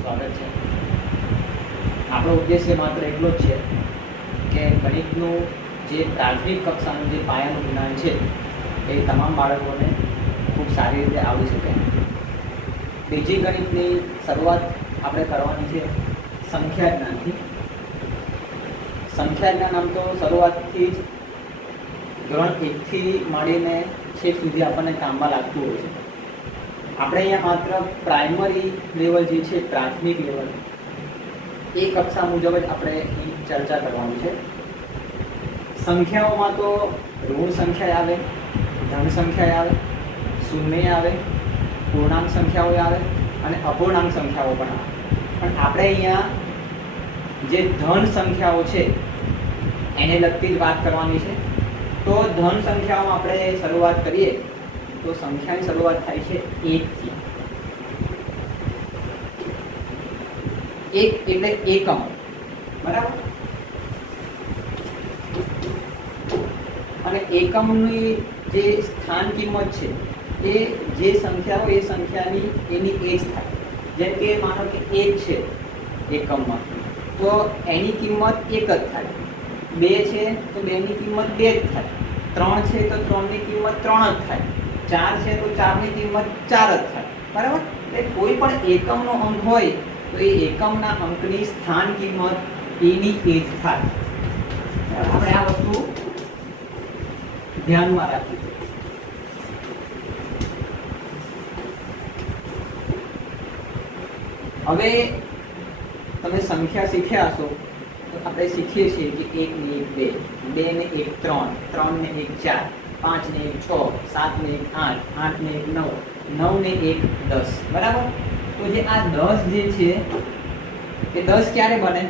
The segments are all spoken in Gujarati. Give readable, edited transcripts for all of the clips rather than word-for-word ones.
સ્વાગત છે। આપણો ઉદ્દેશ્ય માત્ર એટલો જ છે કે ગણિતનું જે પ્રાથમિક કક્ષાનું જે પાયાનું જ્ઞાન છે એ તમામ બાળકોને ખૂબ સારી રીતે આવડી શકે। બીજી ગણિતની શરૂઆત આપણે કરવાની છે સંખ્યા જ્ઞાનથી। સંખ્યા જ્ઞાન આમ તો શરૂઆતથી જ ધોરણ 1થી માંડીને છેક સુધી આપણને કામમાં લાગતું હોય છે। આપણે અહીંયા માત્ર પ્રાઇમરી લેવલ જે છે પ્રાથમિક લેવલ એ કક્ષા મુજબ જ આપણે એની ચર્ચા કરવાની છે। સંખ્યાઓમાં તો ઋણ સંખ્યા આવે, ધન સંખ્યા આવે, શૂન્ય આવે, પૂર્ણાંક સંખ્યાઓ આવે અને અપૂર્ણાંક સંખ્યાઓ પણ આવે। પણ આપણે અહીંયા જે ધન સંખ્યાઓ છે એને લગતી જ વાત કરવાની છે। તો ધન સંખ્યાઓમાં આપણે શરૂઆત કરીએ તો સંખ્યાની શરૂઆત થાય છે 1 થી। 1 એટલે એકમ, બરાબર। અને એકમની જે સ્થાન કિંમત છે એ જે સંખ્યા હોય એ સંખ્યાની એની એજ થાય। જેમ કે માનો કે 1 છે એકમમાં તો એની કિંમત 1 જ થાય। 2 છે તો 2 ની કિંમત 2 જ થાય। 3 છે તો 3 ની કિંમત 3 જ થાય। 4 છે તો 4 ની કિંમત 4 જ થાય, બરાબર। એટલે કોઈ પણ એકમનો અંક હોય તો એ એકમના અંકની સ્થાન કિંમત એની એજ થાય। આપણે આ વસ્તુ ધ્યાનમાં રાખીએ। હવે તમે સંખ્યા શીખ્યા હશો તો આપણે શીખીએ છીએ કે 1 ને 1 2, 2 ને 1 3, 3 ને 1 4, 5 ને 1 6, 7 ને 1 8, 8 ને 1 9, 9 ને 1 10, બરાબર। તો જે આ 10 જે છે એ 10 ક્યારે બને?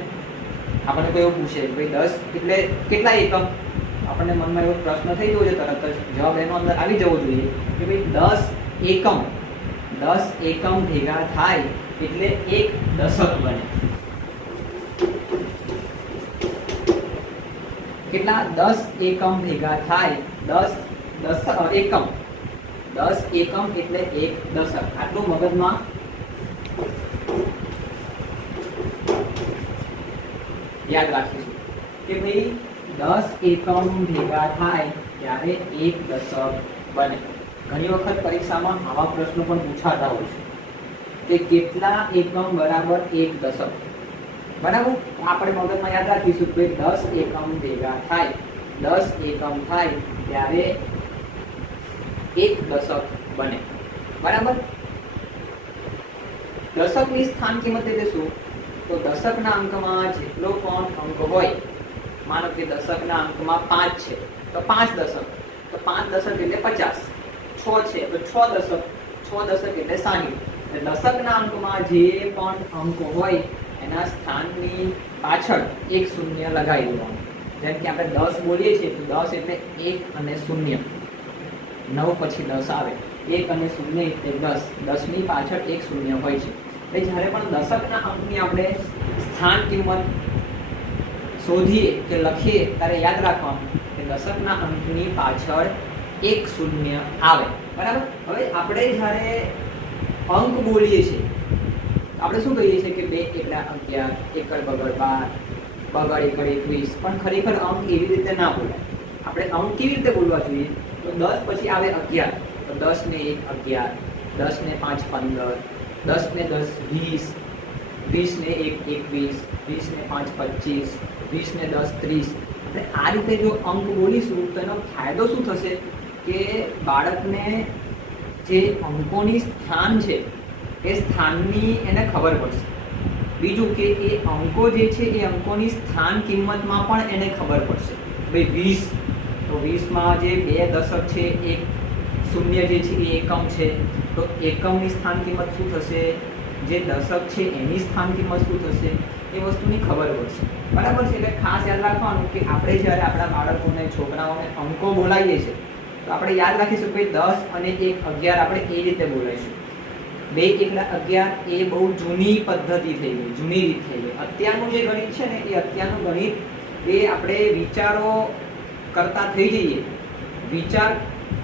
આપણને કોઈ એવું પૂછે ભાઈ 10 એટલે કેટલા એકમ? આપણને મનમાં એવો પ્રશ્ન થઈ ગયો છે, તરત જ જવાબ એનો અંદર આવી જવો જોઈએ કે ભાઈ 10 એકમ ભેગા થાય એટલે એક દશક બને। કેટલા? 10 એકમ ભેગા થાય 10 એકમ 10 એકમ એટલે એક દશક। આટલું મગજમાં યાદ રાખીશું કે ભાઈ 10 એકમ ભેગા થાય ત્યારે એક દશક બને। ઘણી વખત પરીક્ષામાં આવા પ્રશ્નો પણ પૂછાતા હોય છે કે કેટલા એકમ બરાબર એક દશક, બરાબર। આપણે મગજમાં યાદ રાખીશું કે 10 એકમ ભેગા થાય 10 એકમ થાય ત્યારે એક દશક બને, બરાબર। દશકની સ્થાન કિંમત એટલે શું? તો દશકના અંકમાં જેટલો પણ અંક હોય, માનો કે દશકના અંકમાં 5 છે તો 5 દશક, તો 5 દશક એટલે 50। 6 છે તો 6 દશક, 6 દશક એટલે 60। દશકના અંકમાં જે પણ અંક હોય એના સ્થાનની પાછળ એક શૂન્ય લગાવી દેવાનું। જેમ કે આપણે 10 બોલીએ છીએ તો 10 એટલે 1 અને 0, 9 પછી 10 આવે, 1 અને 0 એટલે 10, 10 ની પાછળ એક શૂન્ય હોય છે। એટલે જ્યારે પણ દશકના અંકની આપણે સ્થાન કિંમત શોધીએ કે લખીએ ત્યારે યાદ રાખવાનું કે દશકના અંકની પાછળ એક શૂન્ય આવે, બરાબર। હવે આપણે જ્યારે અંક બોલીએ છીએ આપણે શું કહીએ છીએ કે 2 એકડા 11, એકડ બગડ 12, બગડ એકડ 21, પણ ખરેખર અંક એવી રીતે ના બોલાય। આપણે અંક કેવી રીતે બોલવા જોઈએ? તો 10 પછી આવે 11 તો 10 ને 1 11, 10 ને 5 15, 10 ને 10 20, 20 ને 1 21, 20 ને 5 25, 20 ને 10 30। આપણે આ રીતે જો અંક બોલીશું તો એનો ફાયદો શું થશે કે બાળકને જે અંકોની સ્થાન છે એ સ્થાનની એને ખબર પડશે। બીજું કે એ અંકો જે છે એ અંકોની સ્થાન કિંમતમાં પણ એને ખબર પડશે। ભાઈ 20 તો 20માં જે 2 દશક છે, એક શૂન્ય જે છે એ એકમ છે, તો એકમની સ્થાન કિંમત શું થશે? જે દશક છે એની સ્થાન કિંમત શું થશે? એ વસ્તુની ખબર પડશે, બરાબર છે। એટલે ખાસ યાદ રાખવાનું કે આપણે જ્યારે આપણા બાળકોને છોકરાઓને અંકો બોલાવીએ છીએ તો આપણે યાદ રાખીશું કે 10 અને 1 11 આપણે એ રીતે બોલાવીશું। 2 એકડા 11 એ બહુ જૂની પદ્ધતિ થઈ ગઈ, જૂની રીત થઈ ગઈ। અત્યારનું જે ગણિત છે ને એ અત્યારનું ગણિત એ આપણે વિચારો કરતા થઈ જઈએ, વિચાર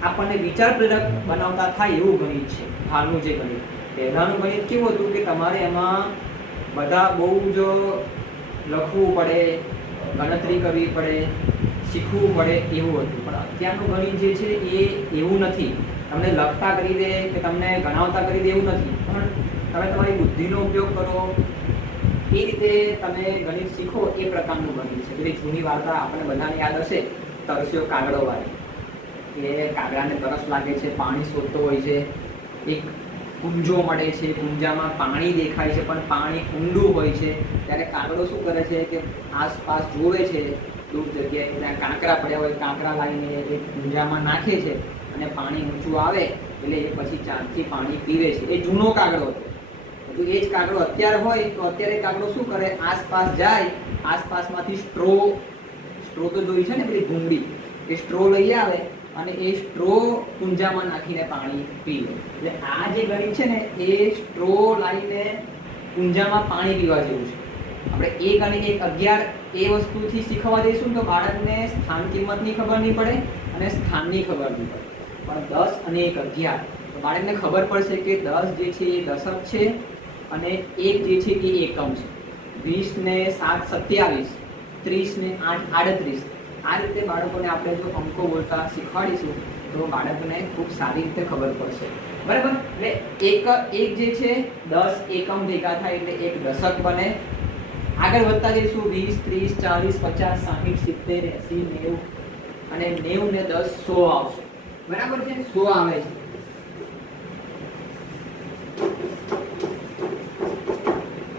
આપણને વિચાર પ્રેરક બનાવતા થાય એવું ગણિત છે હાલનું જે ગણિત। પહેલાંનું ગણિત કેવું હતું કે તમારે એમાં બધા બહુ જ લખવું પડે, ગણતરી કરવી પડે, શીખવું પડે એવું હતું. પણ અત્યારનું ગણિત જે છે એ એવું નથી. તમને લખતા કરી દે કે તમને ગણાવતા કરી દે એવું નથી, પણ તમે તમારી બુદ્ધિનો ઉપયોગ કરો એ રીતે તમે ગણિત શીખો એ પ્રકારનું ગણિત છે. પેલી જૂની વાર્તા આપણને બધાને યાદ હશે, તરસ્યો કાગડો વાળી, કે કાગડાને તરસ લાગે છે, પાણી શોધતો હોય છે, એક કુંજો મળે છે, કુંજામાં પાણી દેખાય છે પણ પાણી ઊંડું હોય છે. ત્યારે કાગડો શું કરે છે કે આસપાસ જોવે છે, દૂર જગ્યાએ ત્યાં કાંકરા પડ્યા હોય, કાંકરા લાવીને એ કુંજામાં નાખે છે અને પાણી ઊંચું આવે એટલે એ પછી ચાંદથી પાણી પીવે છે. એ જૂનો કાગડો હતો. તો એ જ કાગડો અત્યારે હોય તો અત્યારે કાગડો શું કરે, આસપાસ જાય, આસપાસમાંથી સ્ટ્રો તો જોઈ છે ને પેલી ભૂંગળી, એ સ્ટ્રો લઈ આવે અને એ સ્ટ્રો કુંજામાં નાખીને પાણી પીવે. એટલે આ જે ગણિત છે ને એ સ્ટ્રો લાવીને કુંજામાં પાણી પીવા જેવું છે. આપણે એ ગણિત 1 11 એ વસ્તુથી શીખવા જઈશું તો બાળકને સ્થાન કિંમતની ખબર નહીં પડે અને સ્થાનની ખબર નહીં પડે. પણ 10 અને 1 11 તો બાળકને ખબર પડશે કે 10 જે છે એ દશક છે અને 1 જે છે એ એકમ છે. 20 ને 7 27, 30 ને 8 38. આ રીતે બાળકોને આપણે જો અંકો બોલતા શીખવાડીશું તો બાળકને ખૂબ સારી રીતે ખબર પડશે. બરાબર? એટલે એક જે છે 10 એકમ ભેગા થાય એટલે એક દશક બને. આગળ વધતા જઈશું 20 30 40 50 60 70 80 90 અને 90 ને 10 100 આવશે. બરાબર છે? 100 આવે છે.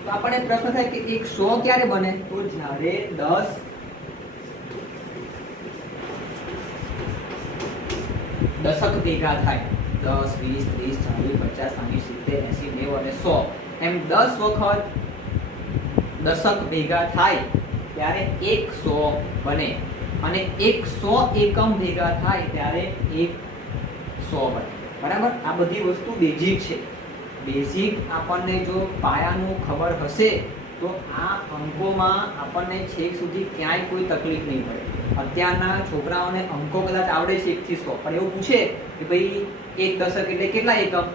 તો આપણે પ્રશ્ન થાય કે એક 100 ક્યારે બને? તો જ્યારે 10 દશક ભેગા થાય. 10 20 30 40 50 60 70 80 90 અને 100 એમ 10 વખત દશક ભેગા થાય ત્યારે 100 બને અને 100 એકમ ભેગા થાય ત્યારે 100 બને. બરાબર? આ બધી વસ્તુ બેઝિક છે. બેઝિક આપણને જો પાયાનું ખબર હશે તો આ અંકોમાં આપણને છેક સુધી ક્યાંય કોઈ તકલીફ નહીં પડે. અત્યારના છોકરાઓને અંકો કદાચ આવડે છે 1 થી 100, પણ એવું પૂછે કે ભાઈ 1 દશક એટલે કેટલા એકમ,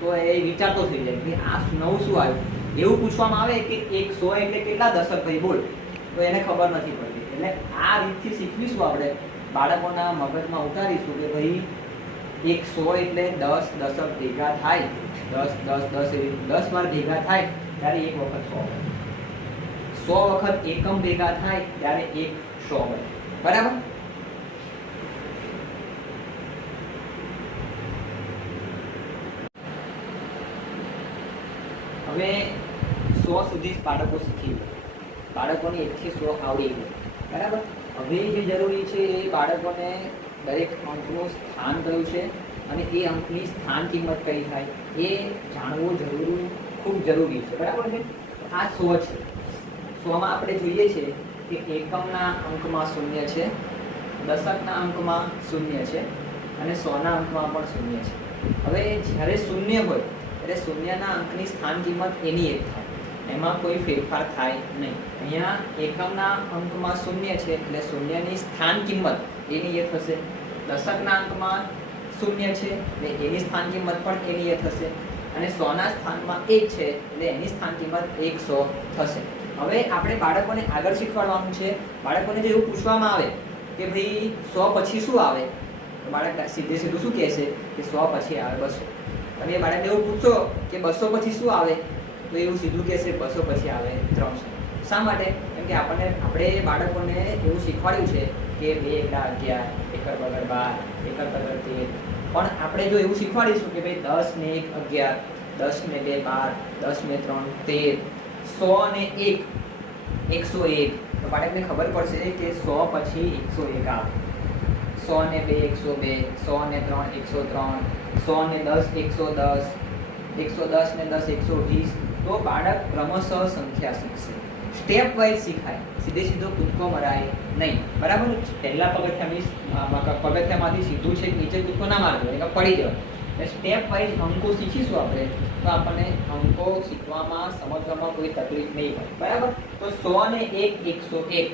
તો એ વિચારતો થઈ જાય કે આ નવું શું આવ્યું. એવું પૂછવામાં આવે કે 100 એટલે કેટલા દશક ભાઈ બોલ, તો એને ખબર નથી પડતી. એટલે આ રીતથી શીખવીશું આપણે, બાળકોના મગજમાં ઉતારીશું કે ભાઈ 100 એટલે 10 દશક ભેગા થાય, 10 10 10 એવી 10 વાર ભેગા થાય ત્યારે 1 વખત 100 બને. 100 વખત એકમ ભેગા થાય ત્યારે 100 બને. બરાબર? હવે 100 સુધી બાળકો શીખી લે, બાળકોને 1 થી 100 આવડી ગયું. બરાબર? હવે જે જરૂરી છે એ બાળકોને દરેક અંકનું સ્થાન કયું છે અને એ અંકની સ્થાન કિંમત કઈ થાય એ જાણવું ખૂબ જરૂરી છે. બરાબર છે? આ 100 છે. 100માં આપણે જોઈએ છે કે એકમના અંકમાં 0 છે, દશકના અંકમાં 0 છે અને 100ના અંકમાં પણ 0 છે. હવે જ્યારે 0 હોય એટલે 0ના અંકની સ્થાન કિંમત એની 1 થાય, એમાં કોઈ ફેરફાર થાય નહીં. અહીંયા એકમના અંકમાં 0 છે એટલે 0ની સ્થાન કિંમત એની 1 થશે. દશકના અંકમાં 0 છે એટલે એની સ્થાન કિંમત પણ એની 1 થશે અને 100ના સ્થાનમાં 1 છે એટલે એની સ્થાન કિંમત 100 થશે. હવે આપણે બાળકોને આગળ શીખવાડવાનું છે. બાળકોને જો એવું પૂછવામાં આવે કે ભાઈ 100 પછી શું આવે, તો બાળક સીધું શું કહેશે કે 100 પછી આવે 200. અને એ બાળકને એવું પૂછો કે 200 પછી શું આવે, તો એવું સીધું કહેશે 200 પછી આવે 300. શા માટે? કેમ કે આપણે બાળકોને એવું શીખવાડ્યું છે કે 2 એકડા 11, 1 બગડ 12, 1 બગડ 13. પણ આપણે જો એવું શીખવાડીશું કે ભાઈ 10 ને 1 11, 10 ને 2 12, 10 ને 3 13, 100 ને 1 101, તો બાળકને ખબર પડશે કે 100 પછી 101 આવે. 100 ને 2 102, 100 ને 3 103, 100 ને 10 110, 110 ને 10 120. તો બાળક ક્રમશઃ સંખ્યા શીખશે. સ્ટેપ વાઇઝ શીખાય, સીધો કૂદકો મરાય નહીં. બરાબર? પહેલા પગથિયામાંથી સીધું છે નીચે કૂદકો ના મારજો, એટલે પડી જવાય. સ્ટેપ વાઇઝ અંકો શીખીશું આપણે તો આપણને અંકો શીખવામાં સમજવામાં કોઈ તકલીફ નહીં પડે. બરાબર? તો 100 ને 1 101,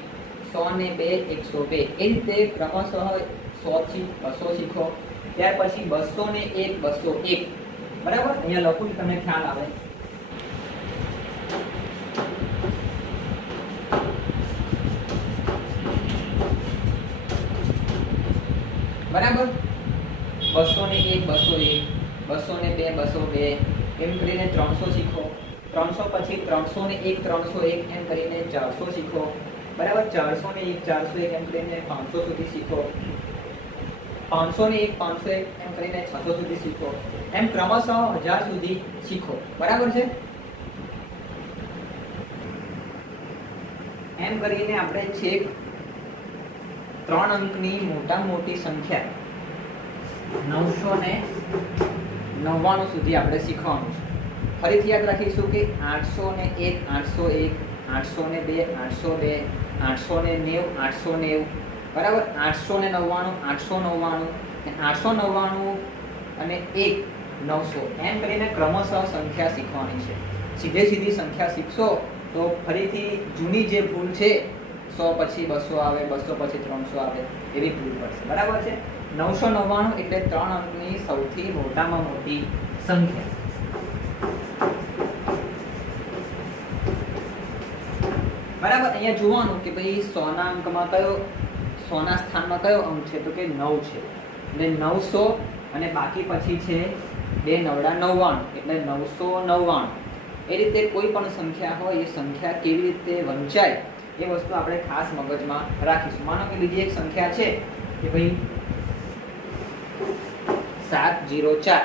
100 ને 2 102, એ રીતે ક્રમશઃ 100 થી 200 શીખો. ત્યાર પછી 200 ને 1 201. બરાબર? અહીંયા લખું તમને ખ્યાલ આવે. બરાબર. 201 201, 202 202, એમ કરીને 300 શીખો. 300 પછી 301 301 એમ કરીને 400 શીખો. બરાબર. 401 401 એમ કરીને 500 સુધી શીખો. 501 501 એમ કરીને 600 સુધી શીખો. એમ ક્રમશઃ 1000 સુધી શીખો. બરાબર છે. એમ કરીને આપણે છેક 3 અંકની મોટામાં મોટી સંખ્યા 999 સુધી આપણે શીખવાનું છે. ફરીથી યાદ રાખીશું કે 801 801 802 802 890 890, બરાબર. 899 899 899 અને 1 900 એમ કરીને ક્રમશઃ સંખ્યા શીખવાની છે. સીધી સંખ્યા શીખશો તો ફરીથી જૂની જે ભૂલ છે 100 પછી 200 આવે, 200 પછી 300 આવે, એવી ભૂલ પડશે. બરાબર છે. 999 એટલે 3 અંકની સૌથી મોટામાં મોટી સંખ્યા. બરાબર. અહીંયા જોવાનું કે ભાઈ 100 ના અંકમાં 100 ના સ્થાનમાં કયો અંક છે, તો કે 9 છે. એટલે 900 અને બાકી પછી છે 2 9 99 એટલે 999. એ રીતે કોઈ પણ સંખ્યા હોય એ સંખ્યા કેવી રીતે વંચાય એ વસ્તુ આપણે ખાસ મગજમાં રાખીશું. માનો કે બીજી એક સંખ્યા છે કે ભાઈ 704,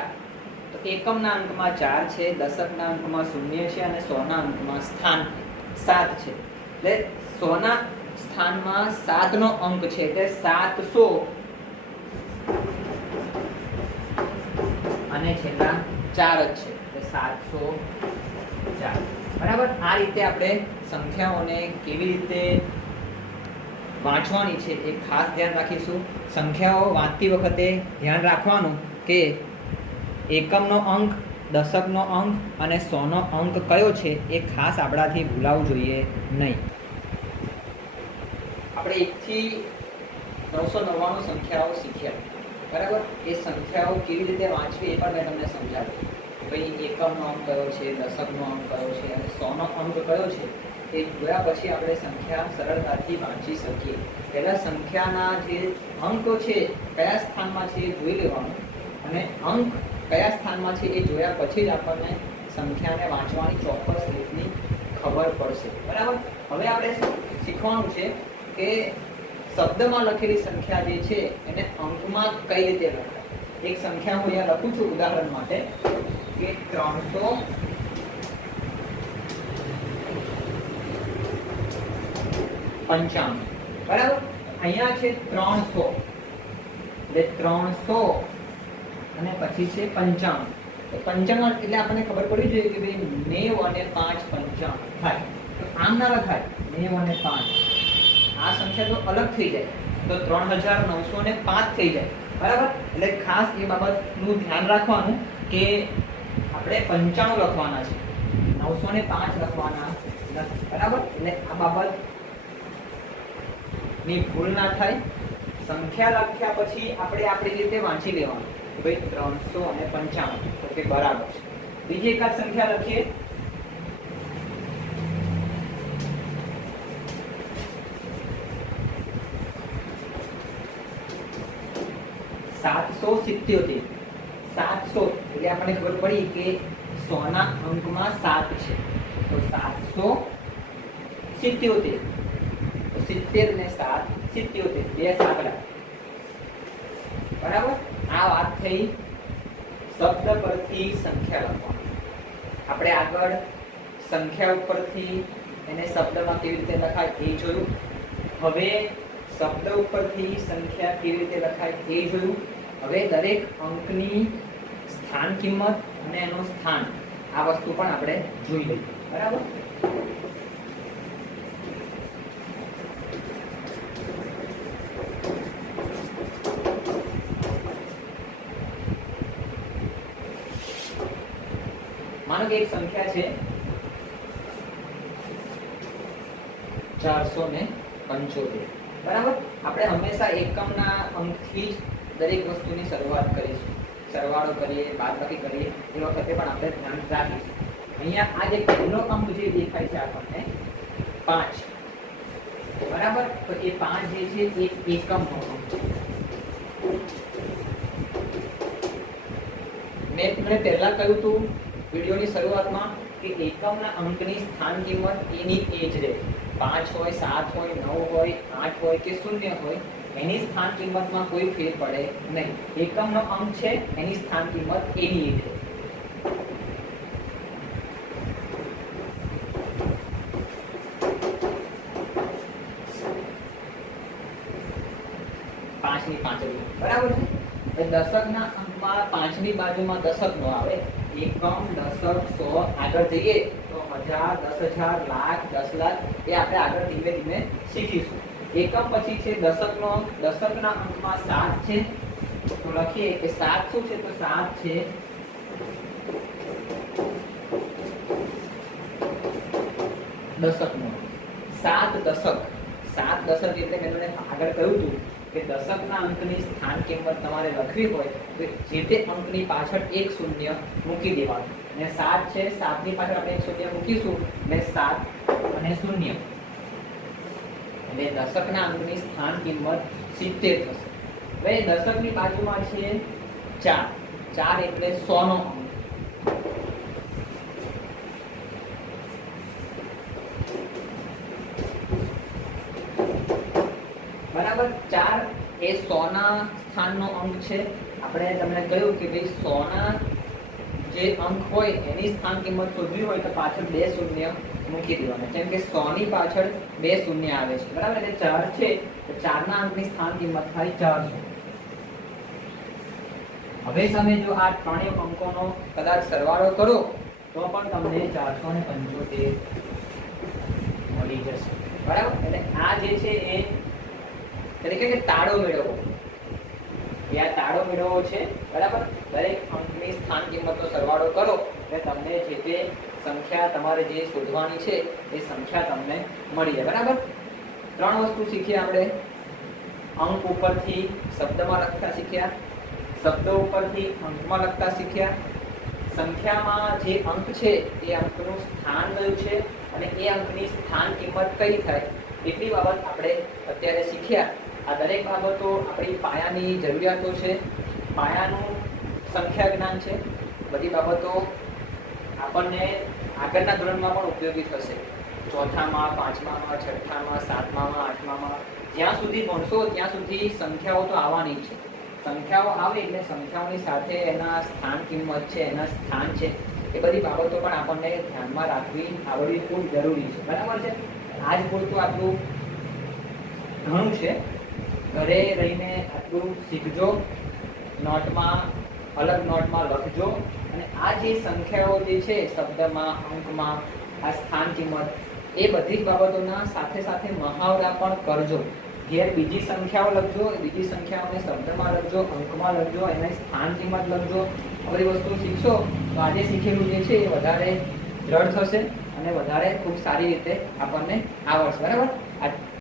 તો એકમના અંકમાં 4 છે, દશકના અંકમાં 0 છે અને 100 ના અંકમાં સ્થાન 7 છે. એટલે 100 ના સ્થાનમાં 7 નો અંક છે એટલે 700 અને છેલ્લા 4 જ છે એટલે 704. બરાબર. આ રીતે આપણે સંખ્યાઓને કેવી રીતે વાંચવાની છે એ ખાસ ધ્યાન રાખીશું. સંખ્યાઓ વાંચતી વખતે ધ્યાન રાખવાનું કે એકમનો અંક, દશકનો અંક અને 100 નો અંક કયો છે એ ખાસ આપણાથી ભૂલાવવું જોઈએ નહીં. આપણે 1 થી 999 સંખ્યાઓ શીખ્યા. બરાબર. એ સંખ્યાઓ કેવી રીતે વાંચવી એ પણ મેં તમને સમજાવ્યું. ભાઈ એકમનો અંક કયો છે, દશકનો અંક કયો છે અને 100 નો અંક કયો છે એ જોયા પછી આપણે સંખ્યા સરળતાથી વાંચી શકીએ. પહેલા સંખ્યાના જે અંકો છે કયા સ્થાનમાં છે એ જોઈ લેવાનું અને અંક કયા સ્થાનમાં છે એ જોયા પછી જ આપણને સંખ્યાને વાંચવાની ચોક્કસ રીતની ખબર પડશે. બરાબર. હવે આપણે શીખવાનું છે કે શબ્દમાં લખેલી સંખ્યા જે છે એને અંકમાં કઈ રીતે લખાય. એક સંખ્યા હું અહીંયા લખું છું ઉદાહરણ માટે કે 395. બરાબર. અહીંયા છે 300 એટલે 300 અને પછી છે 55. તો 55 એટલે આપણને ખબર પડી જોઈએ કે ભાઈ 90 અને 5 55 થાય. તો આમ ના લખાય 90 અને 5. આ સંખ્યા તો અલગ થઈ જાય તો 3905 થઈ જાય. બરાબર. એટલે ખાસ એ બાબતનું ધ્યાન રાખવાનું કે આપણે 95 લખવાના છે, 905 લખવાના નથી. બરાબર. એટલે આ બાબત ની ભૂલ ના થાય. સંખ્યા લખ્યા પછી આપણે આપણી રીતે વાંચી લેવાનું કે ભાઈ 300 અને 55 તો કે બરાબર છે. બીજી એકાદ સંખ્યા લખીએ 777. 700 એટલે આપણને ખબર પડી કે 100 ના અંકમાં 7 છે તો 777. 70 ને 7 77 બે સાંકડા. બરાબર. આ વાત થઈ શબ્દ પરથી સંખ્યા લખવાની. આપણે આગળ સંખ્યા ઉપરથી એને શબ્દમાં કેવી રીતે લખાય એ જોયું. હવે શબ્દ ઉપરથી સંખ્યા કેવી રીતે લખાય એ જોયું. હવે દરેક અંકની સ્થાન કિંમત અને એનું સ્થાન આ વસ્તુ પણ આપણે જોઈ લઈએ. બરાબર. માનો કે એક સંખ્યા છે 475. બરાબર. આપણે હંમેશા એકમના અંકથી જ દરેક વસ્તુની શરૂઆત કરીશું. સરવાળો કરીએ, બાદબાકી કરીએ એ વખતે પણ આપણે ધ્યાન રાખીશું. અહીંયા આ જે પહેલો અંક જે દેખાય છે આપણને 5. બરાબર. તો એ 5 જે છે એ એકમનો અંક છે. મેં તમને પહેલા કહ્યું હતું વિડીયોની શરૂઆતમાં કે એકમના અંકની સ્થાન કિંમત એની એ જ રહે. 5 હોય, 7 હોય, 9 હોય, 8 હોય કે 0 હોય, એની સ્થાન કિંમતમાં કોઈ ફેર પડે નહીં. એકમનો અંક છે એની સ્થાન કિંમત એની એ જ રહે. બરાબર છે. દશકના અંકમાં 5 ની બાજુમાં દશક નો આવે. એકમ, દશક, 100 આગળ જઈએ તો 1000, 10000, લાખ, 10 લાખ એ આપણે આગળ ધીમે ધીમે શીખીશું. એકમ પછી છે દશકનો અંક. દશકના અંકમાં 7 છે તો લખીએ કે 7 શું છે? તો 7 છે દશકનો. 7 દશક. 7 દશક એટલે મેં તમને આગળ કહ્યું હતું કે દશકના અંકની સ્થાન કિંમત તમારે લખવી હોય તો જે તે અંકની પાછળ એક શૂન્ય મૂકી દેવાનું. અને 7 છે, 7 ની પાછળ આપણે એક શૂન્ય મૂકીશું એટલે 7 અને 0 એટલે દશકના અંકની સ્થાન કિંમત 70 થશે. હવે દશકની બાજુમાં છે 4. 4 એટલે 100 નો અંક. બરાબર. 4 એ 100 ના સ્થાનનો અંક છે. આપણે તમને કહ્યું કે ભાઈ 100 ના જે અંક હોય એની સ્થાન કિંમત શોધવી હોય તો પાછળ 2 શૂન્ય મૂકી દેવાના. જેમ કે 100 ની પાછળ 2 શૂન્ય આવે છે. બરાબર. એટલે 4 છે તો 4 ના અંકની સ્થાન કિંમત થાય 400. હવે તમે જો આ ત્રણેય અંકોનો કદાચ સરવાળો કરો તો પણ તમને 475 મળી જશે. બરાબર. એટલે આ જે છે એ તરીકે કે તાળો મેળવવો. આ તાળો મેળવવો છે. બરાબર. દરેક અંકની સ્થાન કિંમતનો સરવાળો કરો એટલે તમને જે તે સંખ્યા તમારે જે શોધવાની છે એ સંખ્યા તમને મળી જાય. બરાબર. 3 વસ્તુ શીખ્યા આપણે. અંક ઉપરથી શબ્દમાં લખતા શીખ્યા, શબ્દો ઉપરથી અંકમાં લખતા શીખ્યા, સંખ્યામાં જે અંક છે એ અંકનું સ્થાન કયું છે અને એ અંકની સ્થાન કિંમત કઈ થાય એટલી બાબત આપણે અત્યારે શીખ્યા. આ દરેક બાબતો આપણી પાયાની જરૂરિયાતો છે. પાયાનું સંખ્યા જ્ઞાન છે. બધી બાબતો આપણને આગળના ધોરણમાં પણ ઉપયોગી થશે. 4થામાં, 5મામાં, 6થામાં, 7મામાં, 8મામાં જ્યાં સુધી ભણશો ત્યાં સુધી સંખ્યાઓ તો આવવાની જ છે. સંખ્યાઓ આવે એટલે સંખ્યાઓની સાથે એના સ્થાન કિંમત છે, એના સ્થાન છે, એ બધી બાબતો પણ આપણને ધ્યાનમાં રાખવી આવડવી ખૂબ જરૂરી છે. બરાબર છે. આજ પૂરતું આટલું ઘણું છે. ઘરે રહીને આટલું શીખજો, નોટમાં અલગ નોટમાં લખજો અને આ જે સંખ્યાઓ જે છે શબ્દમાં, અંકમાં, આ સ્થાન કિંમત એ બધી જ બાબતોના સાથે સાથે મહાવરા પણ કરજો. ઘેર બીજી સંખ્યાઓ લખજો, બીજી સંખ્યાઓને શબ્દમાં લખજો, અંકમાં લખજો, એની સ્થાન કિંમત લખજો. આ બધી વસ્તુ શીખશો તો આજે શીખેલું જે છે એ વધારે દ્રઢ થશે અને વધારે ખૂબ સારી રીતે આપણને આવડશે. બરાબર.